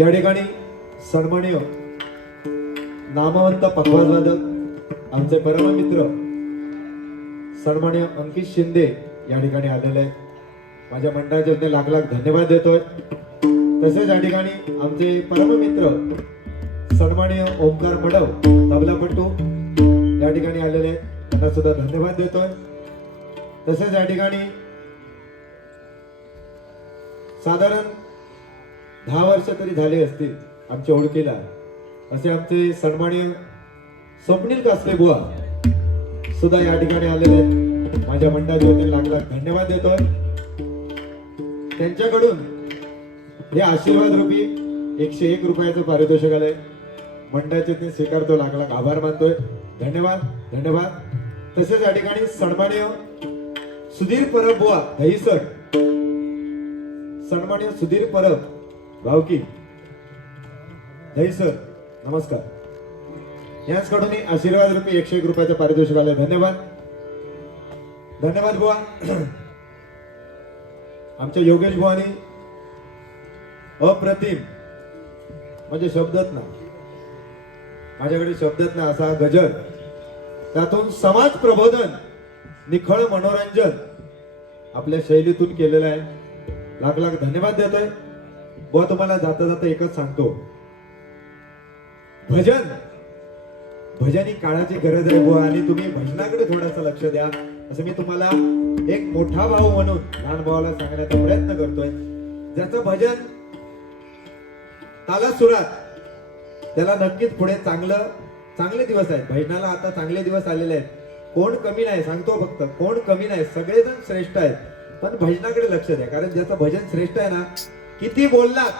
या ठिकाणी सन्माननीय नामवंत पखवाजवादक आमचे परममित्र सन्माननीय अंकित शिंदे या ठिकाणी आलेले आहेत. माझ्या मंडळाच्या वतीने लाख लाख धन्यवाद देतोय. तसेच या ठिकाणी आमचे परममित्र सन्माननीय ओमकार मडव तबलापट्टू या ठिकाणी आलेले आहेत. त्यांना सुद्धा धन्यवाद देतोय. तसेच या ठिकाणी साधारण दहा वर्ष तरी झाले असतील आमच्या ओळखीला. असे आमचे सन्मान्य स्वप्नील कासले बुवा सुद्धा या ठिकाणी आलेले आहेत. माझ्या मंडळाच्या लागला लाख लाख धन्यवाद देतोय. त्यांच्याकडून हे आशीर्वाद रूपी एकशे एक रुपयाचं पारितोषिक आलंय. मंडळाचे ते स्वीकारतो लाख लाख आभार मानतोय. धन्यवाद धन्यवाद. तसेच या ठिकाणी सन्मान्य सुधीर परब बुवा दहीसर सन्मान्य सुधीर परब. भावकी दहीसर नमस्कार. याचकडून आशीर्वाद रूपी एकशे एक रुपयाचं पारितोषिक धन्यवाद. धन्यवाद बुवा. आमच्या योगेश बुवानी अप्रतिम म्हणजे शब्दच ना माझ्याकडे शब्दच ना असा गजर. त्यातून समाज प्रबोधन निखळ मनोरंजन आपल्या शैलीतून केलेलं आहे. लाख लाख धन्यवाद देतोय. बुवा तुम्हाला जाता जाता एकच सांगतो. भजन. भजन ही काळाची गरज आहे बुवा आणि तुम्ही भजनाकडे थोडंसं लक्ष द्या. असं मी तुम्हाला एक मोठा भाऊ म्हणून लहान भावाला सांगण्याचा प्रयत्न करतोय. ज्याचं भजन ताला सुरात. त्याला नक्कीच पुढे चांगलं चांगले दिवस आहेत. भजनाला आता चांगले दिवस आलेले आहेत. कोण कमी नाही सांगतो फक्त कोण कमी नाही सगळेजण श्रेष्ठ आहेत. पण भजनाकडे लक्ष द्या कारण ज्याचं भजन श्रेष्ठ आहे ना किती बोललात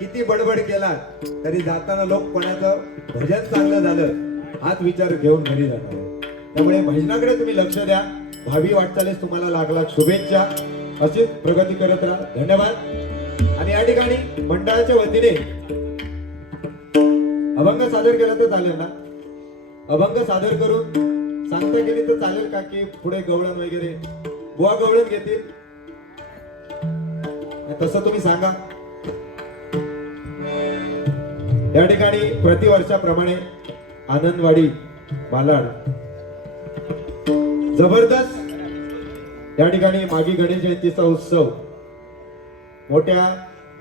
किती बडबड केलात तरी जाताना लोक कोणाचं भजन चांगलं झालं हाच विचार घेऊन घरी जाणार त्यामुळे भजनाकडे तुम्ही लक्ष द्या. भावी वाटचालीस तुम्हाला लागला शुभेच्छा. अशीच प्रगती करत राहा. धन्यवाद. आणि या ठिकाणी मंडळाच्या वतीने अभंग सादर केला तर चालेल ना? अभंग सादर करून सांगता गेली तर चालेल का की पुढे गवळण वगैरे? बुवा गवळण घेतील. तसं तुम्ही सांगा? या ठिकाणी प्रतिवर्षाप्रमाणे आनंदवाडी बालाड जबरदस्त या ठिकाणी मागी गणेश जयंतीचा उत्सव. मोठ्या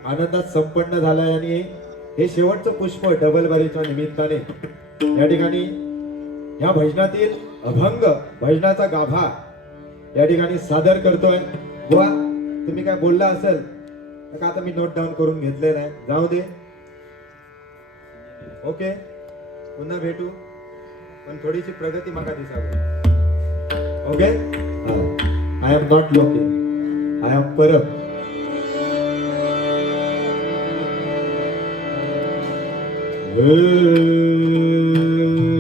आनंदात संपन्न झालाय आणि हे शेवटचं पुष्प डबल बारीच्या निमित्ताने या ठिकाणी या भजनातील अभंग भजनाचा गाभा या ठिकाणी सादर करतोय. बुवा तुम्ही काय बोलला असेल? का आता मी नोट डाऊन करून घेतलेलं आहे जाऊ दे. ओके पुन्हा भेटू. पण थोडीशी प्रगती माका दिसावी. Okay I am not local I am Parab Hey.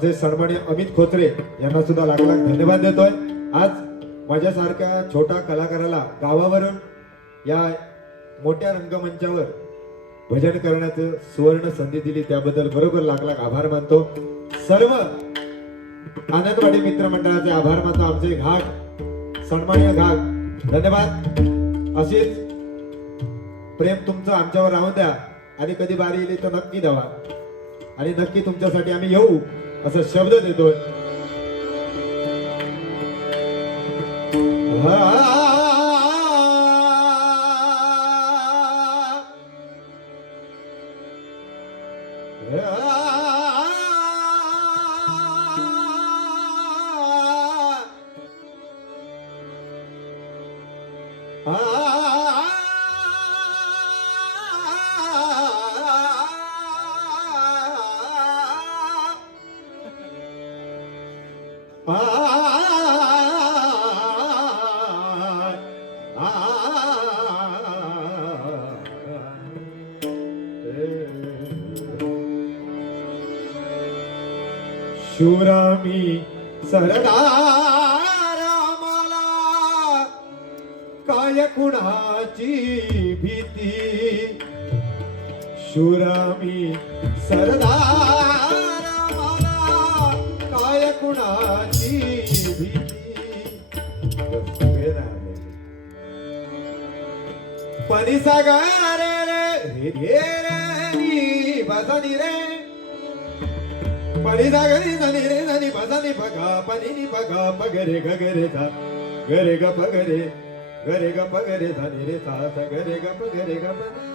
आमचे सन्मान्य अमित खोत्रे यांना सुद्धा लाख लाख धन्यवाद देतोय. आज माझ्यासारख्या छोटा कलाकाराला गावावरून या मोठ्या रंगमंचावर भजन करण्याचं सुवर्ण संधी दिली त्याबद्दल बरोबर लाख लाख आभार मानतो. सर्व आनंदवाडी मित्रमंडळाचे आभार मानतो. आमचे घाट सन्मान्य घाट धन्यवाद. अशीच प्रेम तुमचं आमच्यावर राहून द्या. आणि कधी बारी येईल तर नक्की द्यावा. आणि नक्की तुमच्यासाठी आम्ही येऊ. असं शब्द देतोय. शिवरामी सरदार काय कुणाची भीती? शूरामी सरदार काय कुणाची भीती? बस, रे रे रे बसनी रे. पनी सागरी जनी रे जनी बसनी बघा पनी नी बघा पगरे गगरे जा गरे ग पगरे गरे ग पगरे जनी रे सा सा गरे ग पगरे ग पनी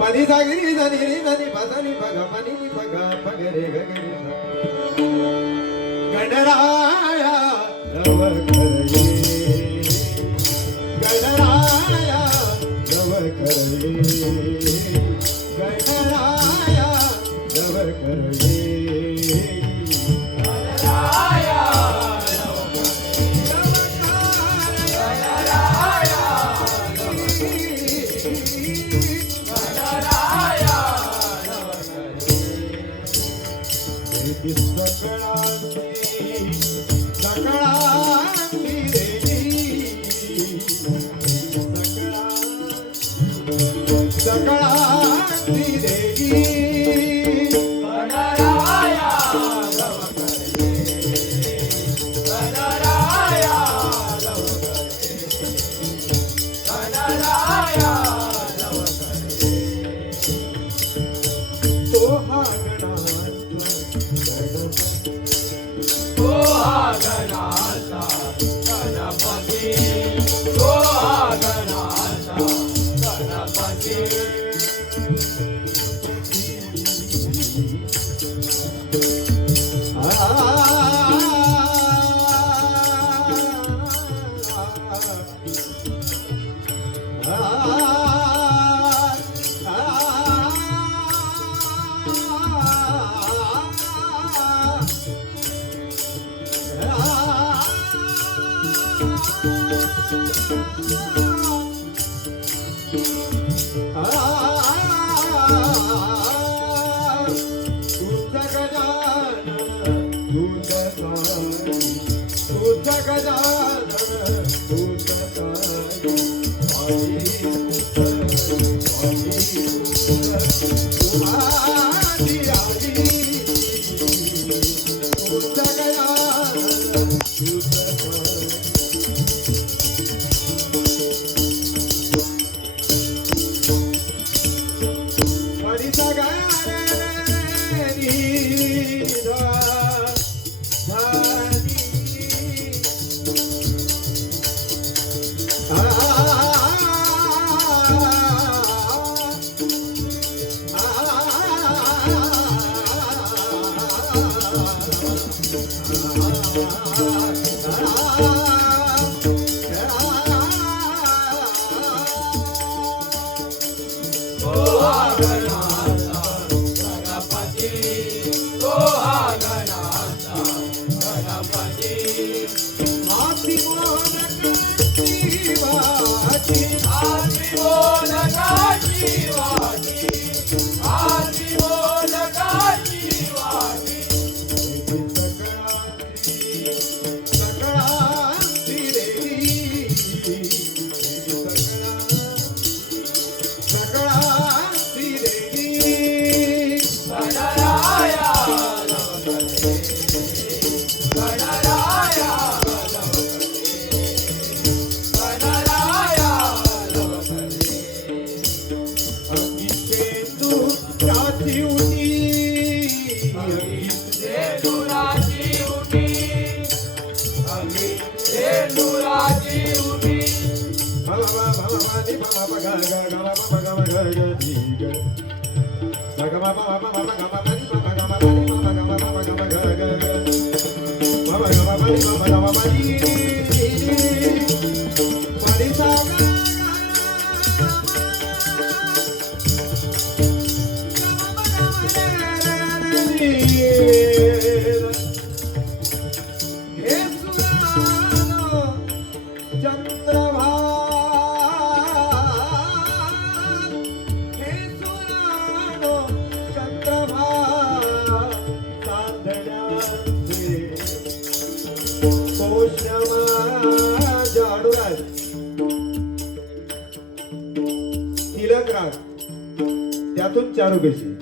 पनी सागरी जनी रे जनी बसनी बघा पनी नी बघा पगरे गगरे जा गणराया तुझं काय तुझं भवा नि श्यामा तिलक राग त्यातून चारू बेशी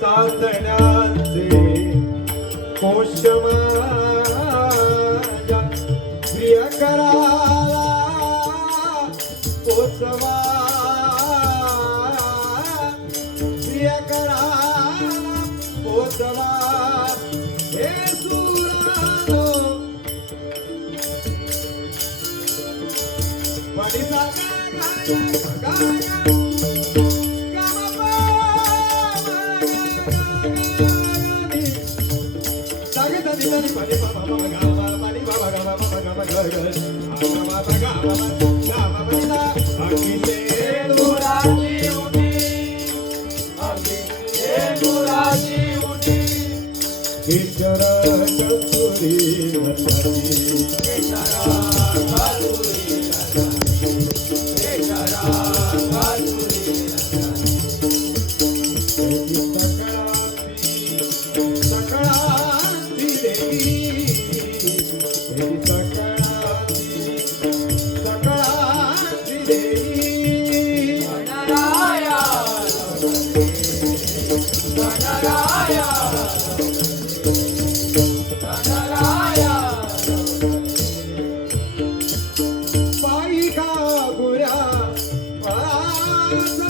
चांदण्याचे कोशमा क्रिया कराला कोसमा क्रिया करा Thank you. Thank you.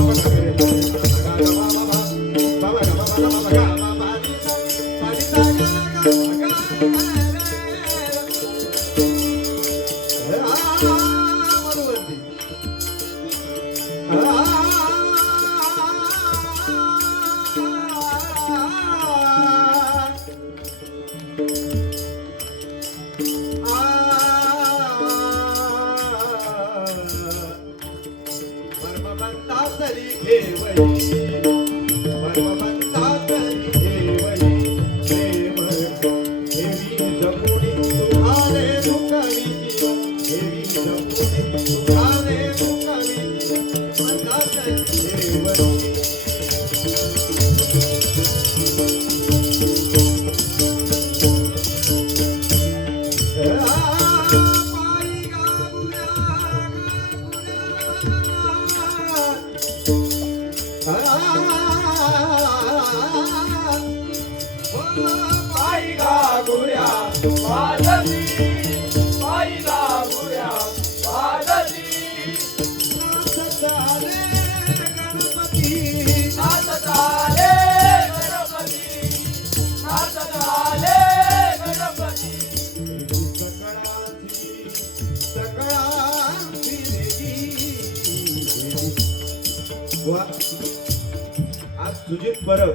Sujit Parab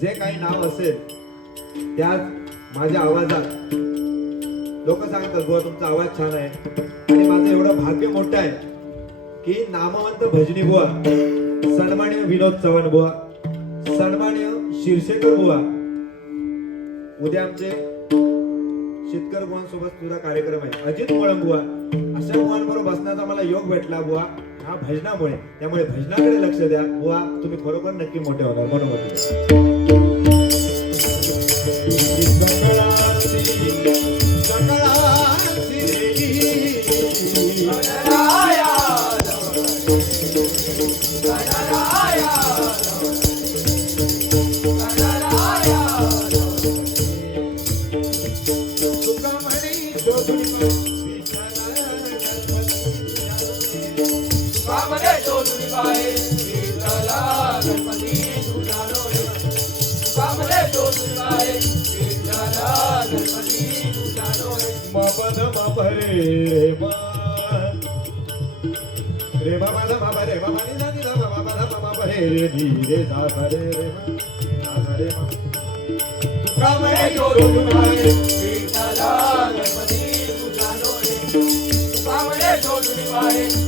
जे काही नाव असेल त्यात माझ्या आवाजात. लोक सांगतात बुवा तुमचा आवाज छान आहे. आणि माझं एवढं भाग्य मोठं आहे की नामवंत भजनी बुवा सन्मान्य विनोद चव्हाण बुवा सन्मान्य शिरशेकर बुवा उद्या आमचे शेतकर बुवांसोबत सुद्धा कार्यक्रम आहे. अजित मुळम बुवा अशा बुवांबरोबर बसण्याचा मला योग भेटला बुवा. हा भजनामुळे. त्यामुळे भजनाकडे लक्ष द्या. बुवा तुम्ही खरोखर नक्की मोठे होणार. बरोबर रे मा मा धा मा पा रे मा मा नि धा नि धा मा मा पा धा मा मा पा रे रे नी रे सा सा रे रे मा सा सा रे मा तुका म्हणे जोडून मागे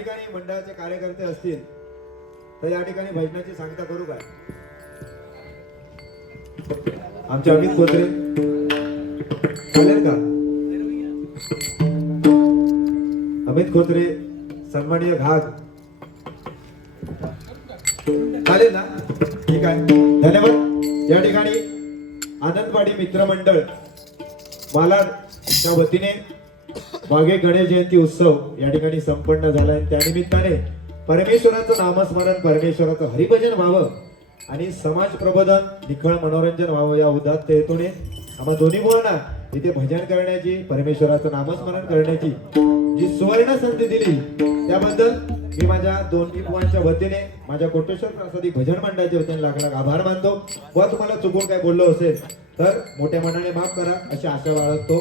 ठिकाणी मंडळाचे कार्यकर्ते असतील तर या ठिकाणी भजनाची सांगता करू काय? आमच्या अमित कोत्रे चालेल का? अमित खोत्रे सन्माननीय घाग. चालेल ना? ठीक आहे. धन्यवाद. या ठिकाणी आनंदवाडी मित्रमंडळ मालाडच्या वतीने मागे गणेश जयंती उत्सव या ठिकाणी संपन्न झाला आणि त्यानिमित्ताने परमेश्वराचं नामस्मरण परमेश्वराचं हरिभजन व्हावं आणि समाज प्रबोधन निखळ मनोरंजन व्हावं या उदात्त हेतूने आम्हा दोन्ही मुलांना इथे भजन करण्याची परमेश्वराचं नामस्मरण करण्याची जी सुवर्ण संधी दिली त्याबद्दल मी माझ्या दोन्ही मुलांच्या वतीने माझ्या कोटेश्वर प्रासादिक भजन मंडळाच्या वतीने लाख आभार मानतो. व तुम्हाला चुकून काय बोललो असेल तर मोठ्या मनाने माफ करा अशी आशा बाळगतो.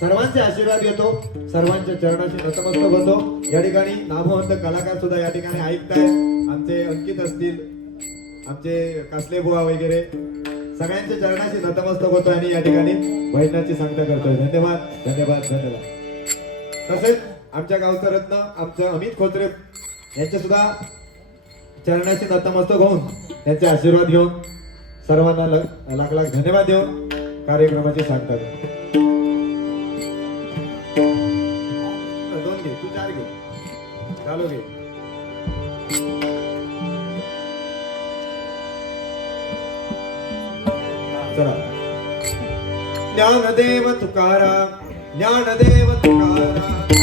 सर्वांचे आशीर्वाद घेतो. सर्वांच्या चरणाशी नतमस्तक होतो. या ठिकाणी नामवंत कलाकार सुद्धा या ठिकाणी ऐकताय आमचे अंकित असतील. आमचे कासले बुवा वगैरे. सगळ्यांच्या चरणाशी नतमस्तक होतो आणि या ठिकाणी भजनाची सांगता करतोय. धन्यवाद धन्यवाद धन्यवाद. तसेच आमच्या गावचं रत्न आमचं अमित खोत्रे यांचे सुद्धा चरणाशी नतमस्तक होऊन त्यांचे आशीर्वाद घेऊन सर्वांना लाख लाख धन्यवाद देऊन कार्यक्रमाची सांगता चला. ज्ञानदेव तुकारा ज्ञानदेव तुकारा